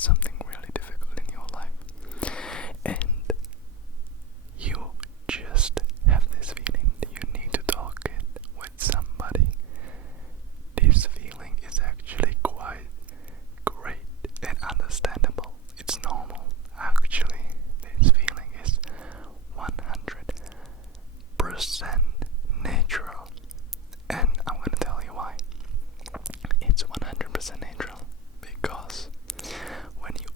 something really difficult in your life, and you just have this feeling that you need to talk it with somebody. This feeling is actually quite great and understandable. It's normal. Actually, this feeling is 100% natural, and I'm gonna tell you why. It's 100% natural because when you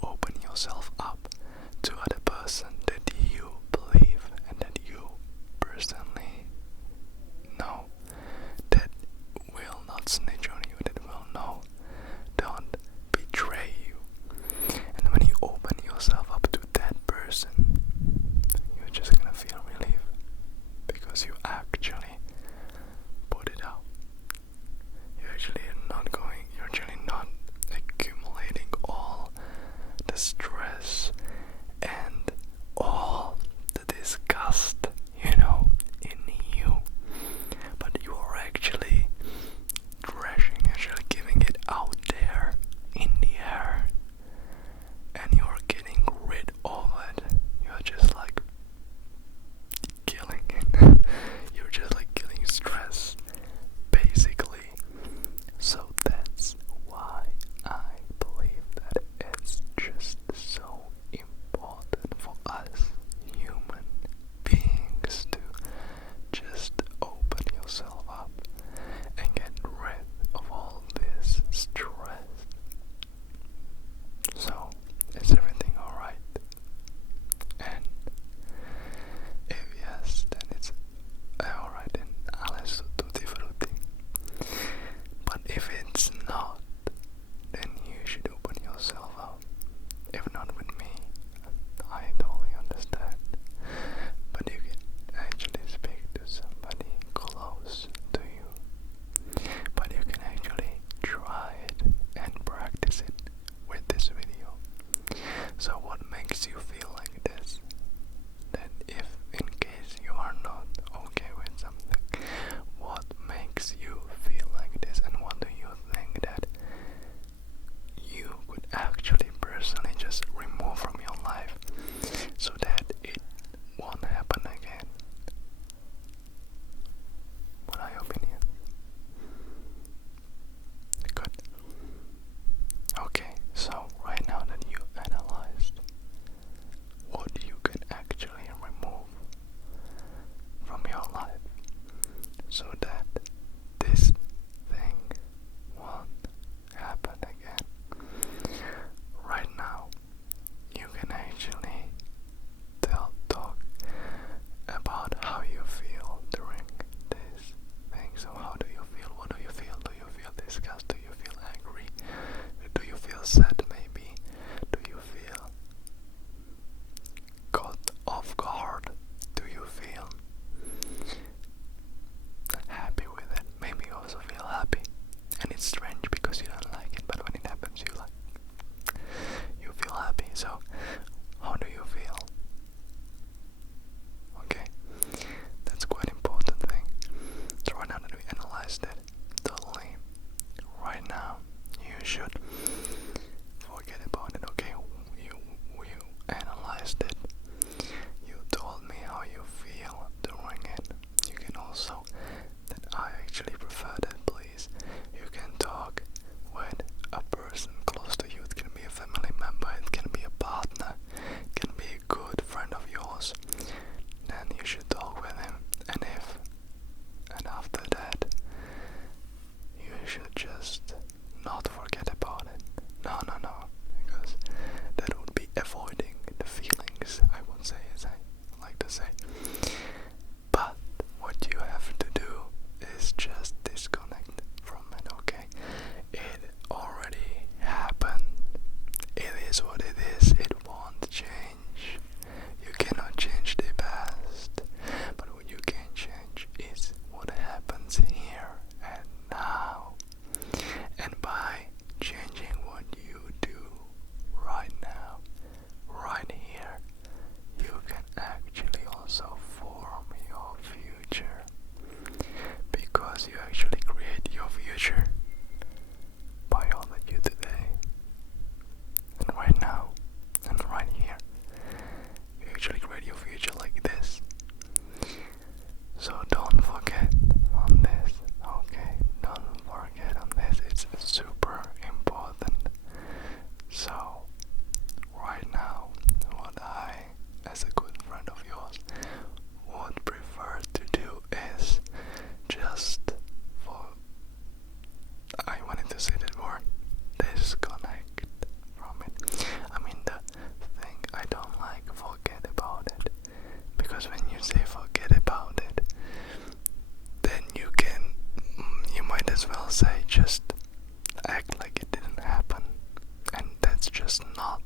just not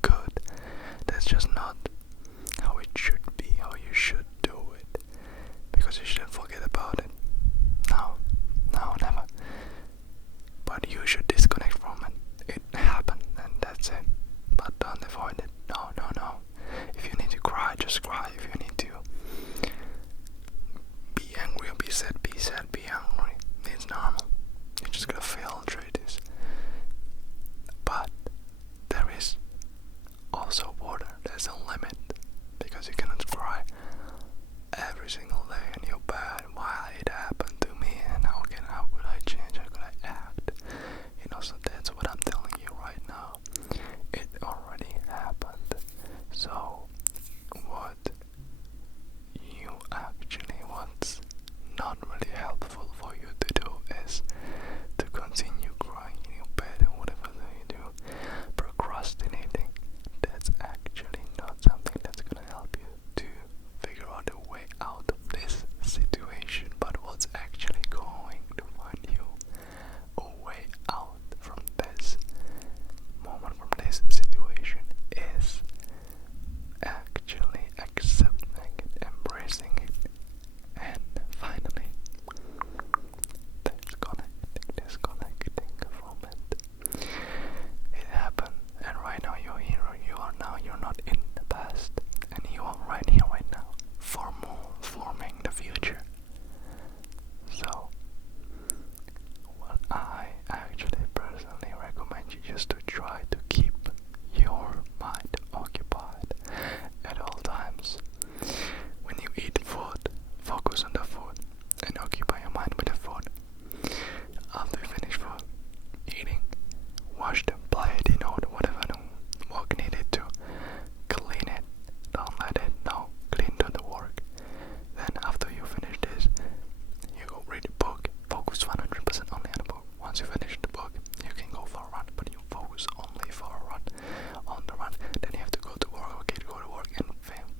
good. That's just not how it should be, how you should do it. Because you shouldn't forget about it. No, never. But you should disconnect from it. It happened and that's it. But don't avoid it. No. If you need to cry, just cry. If you need to be angry or be sad, be angry. It's normal. You're just gonna feel through this. But there is also water. There's a limit. Because you cannot cry every single day in your bed. Why it happened to me and how could I change? How could I act? So that's what I'm telling you right now. It already happened. So what's not really helpful for you to do is to continue crying in your bed and whatever you do. Procrastinating, that's actually not something that's gonna help you to figure out a way out of this situation, but what's actually going to find you a way out from this moment, from this situation, is actually accepting it, embracing it, and finally disconnecting from it. It happened, and right now you're here, you're not in the past, and you are right here, right now, forming the future. So, what I actually personally recommend you just to try to keep your mind occupied at all times. When you eat food, focus on the food and occupy your mind with the food. After you finish food, eating, wash the plate, whatever the work needed to, clean it, don't let it, clean to the work. Then after you finish this, you go read a book, focus 100% only on the book. Once you finish the book, you can go for a run, but you focus only for a run, on the run. Then you have to go to work, go to work and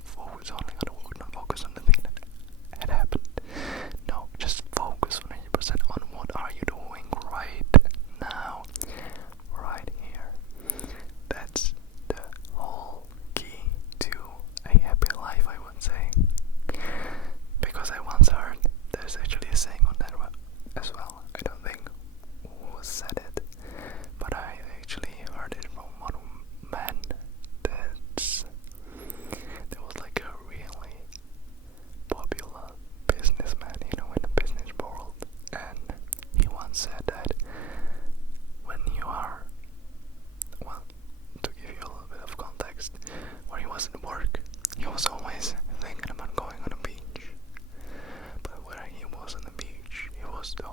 focus only on the work, not focus on the thing that had happened. No, just focus 100% on what are you doing right now, right here. That's the whole key to a happy life, I would say. Because I once heard there's actually a saying on that as well. I don't think who said it, but I actually heard it from one man that was like a really popular businessman, in the business world, and he once said that when you are, well, to give you a little bit of context, when he was at work, he was always thinking about going on a beach. But when he was on the beach, he was the